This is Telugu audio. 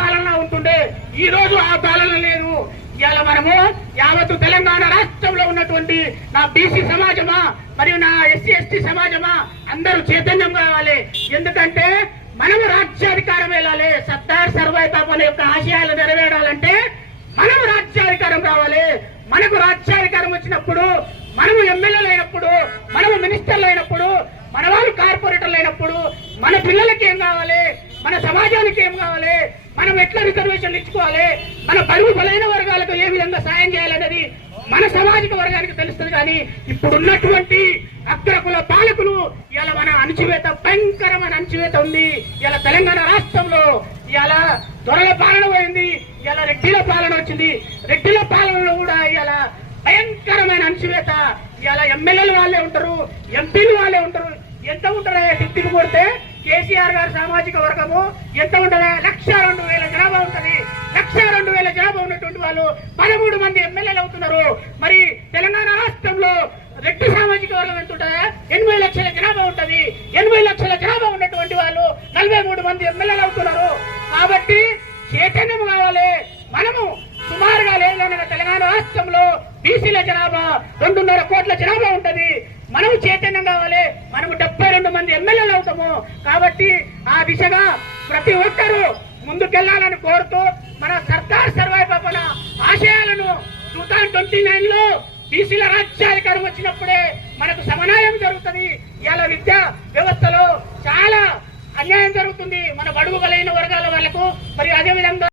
పాలన ఉంటుండే. ఈ రోజు ఆ పాలన లేదు. ఇవాళ మనము యావత్తు తెలంగాణ రాష్ట్రంలో ఉన్నటువంటి నా బీసీ సమాజమా మరియు నా ఎస్సీ ఎస్టీ సమాజమా అందరూ చైతన్యం కావాలి. ఎందుకంటే మనము రాజ్యాధికారం వెళ్ళాలి. సర్దార్ సర్వాయి పాపన్ యొక్క ఆశయాలు నెరవేరాలంటే మనము రాజ్యాధికారం రావాలి. మనకు రాజ్యాధికారం వచ్చినప్పుడు, మనము ఎమ్మెల్యేలు అయినప్పుడు, మనము మినిస్టర్లు అయినప్పుడు, మన వాళ్ళు కార్పొరేటర్లు అయినప్పుడు మన పిల్లలకి ఏం కావాలి, మన సమాజానికి ఏం కావాలి, మనం ఎట్లా రిజర్వేషన్లు ఇచ్చుకోవాలి, మన బరువు బలైన వర్గాలకు ఏ విధంగా సాయం చేయాలనేది మన సామాజిక వర్గానికి తెలుస్తుంది. కానీ ఇప్పుడున్నటువంటి అగ్రకుల పాలకులు ఇలా మన అణచివేత, భయంకరమైన అణచివేత ఉంది. ఇలా తెలంగాణ రాష్ట్రంలో ఇలా దొరల పాలన పోయింది, ఇలా రెడ్డిల పాలన వచ్చింది. రెడ్డిల పాలనలో కూడా ఇలా భయంకరమైన అణచివేత. ఇలా ఎమ్మెల్యేలు వాళ్ళే ఉంటారు, ఎంపీలు వాళ్ళే ఉంటారు. ఎంత ఉంటుందా డిప్యూటీ కొడితే కేసీఆర్ గారి సామాజిక వర్గము ఎంత ఉంటుందా? 1,02,000 జనాభా ఉంటుంది. 1,02,000 జనాభా ఉన్నటువంటి వాళ్ళు 13 మంది ఎమ్మెల్యేలు అవుతున్నారు. మరి తెలంగాణ రాష్ట్రంలో రెడ్డి సామాజిక వర్గం ఎంత ఉంటుందా? 80 లక్షల జనాభా ఉంటుంది. 80 లక్షల జనాభా ఉన్నటువంటి వాళ్ళు 43 మంది ఎమ్మెల్యేలు అవుతున్నారు. కాబట్టి చైతన్యం కావాలి. మనము సుమారుగా లేదన్న తెలంగాణ రాష్ట్రంలో బీసీల జనాభా 2.5 కోట్ల జనాభా ఉంటది. మనము చైతన్యం కావాలి. మనము 72 మంది ఎమ్మెల్యేలు అవుతాము. కాబట్టి ఆ దిశగా ప్రతి ఒక్కరూ ముందుకెళ్లాలని కోరుతూ మన సర్దార్ సర్వాయి పాపన ఆశయాలను 2029 లో బీసీల రాజ్యాధికారం వచ్చినప్పుడే మనకు సమన్వయం జరుగుతుంది. ఇవాళ విద్యా వ్యవస్థలో చాలా అన్యాయం జరుగుతుంది మన బడుగు బలైన వర్గాల వాళ్ళకు. మరి అదేవిధంగా